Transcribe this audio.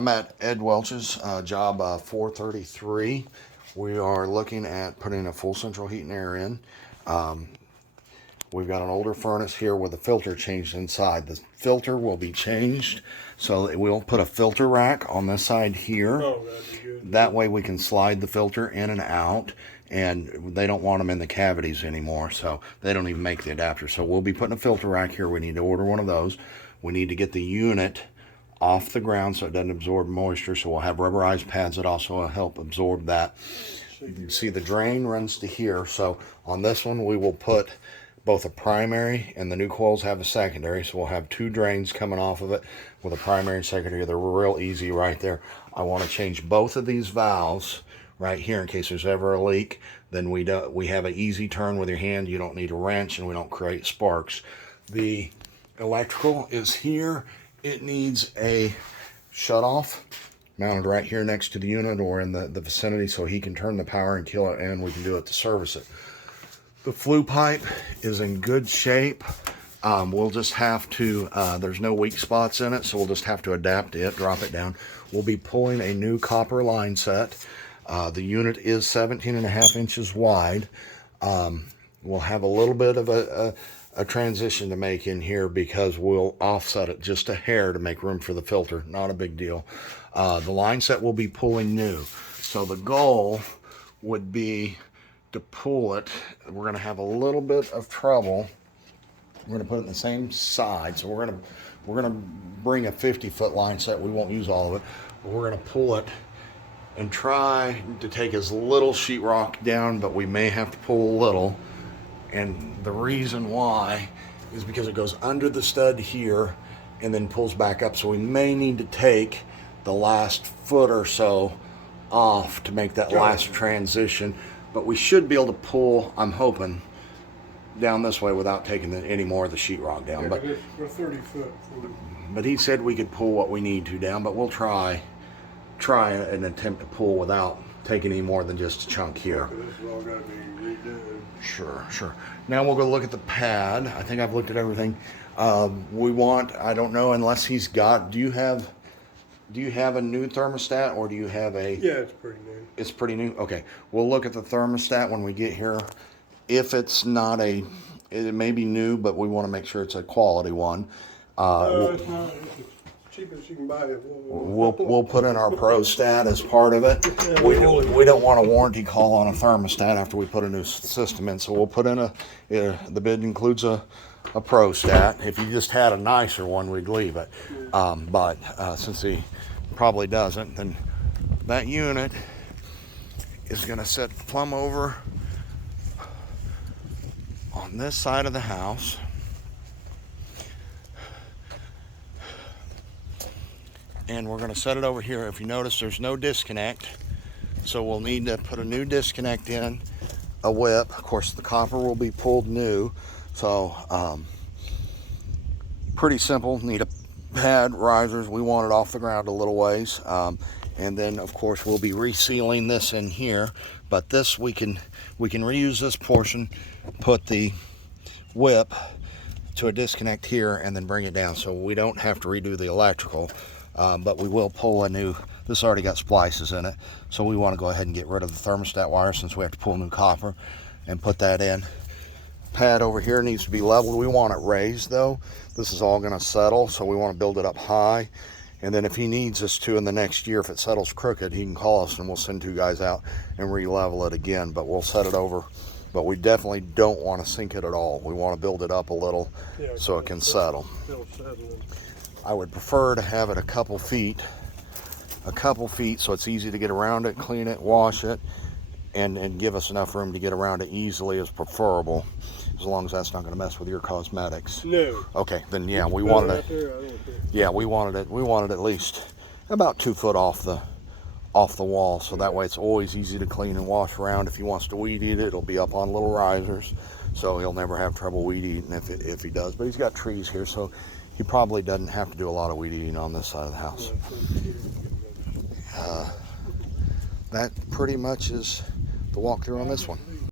I'm at Ed Welch's job 433. We are looking at putting a full central heat and air in. Um, we've got an older furnace here with a filter changed inside. The filter will be changed, so we'll put a filter rack on this side here. Oh, that'd be good. That way we can slide the filter in and out, and they don't want them in the cavities anymore, so they don't even make the adapter. So we'll be putting a filter rack here. We need to order one of those. We need to get the unit off the ground so it doesn't absorb moisture, so we'll have rubberized pads that also help absorb that. You can see the drain runs to here, so on this one we will put both a primary, and the new coils have a secondary, so we'll have two drains coming off of it with a primary and secondary. They're real easy right there. I want to change both of these valves right here in case there's ever a leak. Then we have an easy turn with your hand. You don't need a wrench, and we don't create sparks. The electrical is here. It needs a shutoff mounted right here next to the unit or in the vicinity, so he can turn the power and kill it, and we can do it to service it. The flue pipe is in good shape. We'll just have to, there's no weak spots in it, so we'll just have to adapt it, drop it down. We'll be pulling a new copper line set. The unit is 17.5 inches wide. We'll have a little bit of a transition to make in here because we'll offset it just a hair to make room for the filter. Not a big deal. The line set will be pulling new. So the goal would be to pull it. We're going to have a little bit of trouble. We're going to put it in the same side. So we're going to bring a 50-foot line set. We won't use all of it. But we're going to pull it and try to take as little sheetrock down, but we may have to pull a little. And the reason why is because it goes under the stud here and then pulls back up. So we may need to take the last foot or so off to make that last transition. But we should be able to pull, I'm hoping, down this way without taking any more of the sheetrock down. Yeah, But we're 30 foot. but he said we could pull what we need to down, but we'll try an attempt to pull without taking any more than just a chunk here. This is all got to be redone. Sure. Now we'll go look at the pad. I think I've looked at everything. We want, I don't know, unless he's got, do you have a new thermostat, or do you have a? Yeah, it's pretty new. It's pretty new? Okay. We'll look at the thermostat when we get here. If it's not it may be new, but we want to make sure it's a quality one. It's not. It's the cheapest you can buy it. We'll put in our ProStat as part of it. We don't want a warranty call on a thermostat after we put a new system in, so we'll put in the bid includes a ProStat. If you just had a nicer one, we'd leave it. But since he probably doesn't, then that unit is going to sit plumb over on this side of the house. And we're going to set it over here. If you notice, there's no disconnect, so we'll need to put a new disconnect in, a whip. Of course, the copper will be pulled new, so pretty simple. Need a pad, risers. We want it off the ground a little ways, and then of course we'll be resealing this in here. But this we can reuse this portion, put the whip to a disconnect here, and then bring it down, so we don't have to redo the electrical. But we will pull a new, this already got splices in it, so we want to go ahead and get rid of the thermostat wire since we have to pull new copper and put that in. Pad over here needs to be leveled. We want it raised though. This is all going to settle, so we want to build it up high. And then if he needs us to in the next year, if it settles crooked, he can call us and we'll send two guys out and re-level it again. But we'll set it over. But we definitely don't want to sink it at all. We want to build it up a little so it can settle. I would prefer to have it a couple feet so it's easy to get around it, clean it, wash it, and give us enough room to get around it easily is preferable, as long as that's not going to mess with your cosmetics. No. Okay, then yeah, we wanted it. Yeah, we wanted at least about 2 foot off the wall, so that way it's always easy to clean and wash around. If he wants to weed eat it, it'll be up on little risers, so he'll never have trouble weed eating if he does. But he's got trees here, so he probably doesn't have to do a lot of weed eating on this side of the house. That pretty much is the walkthrough on this one.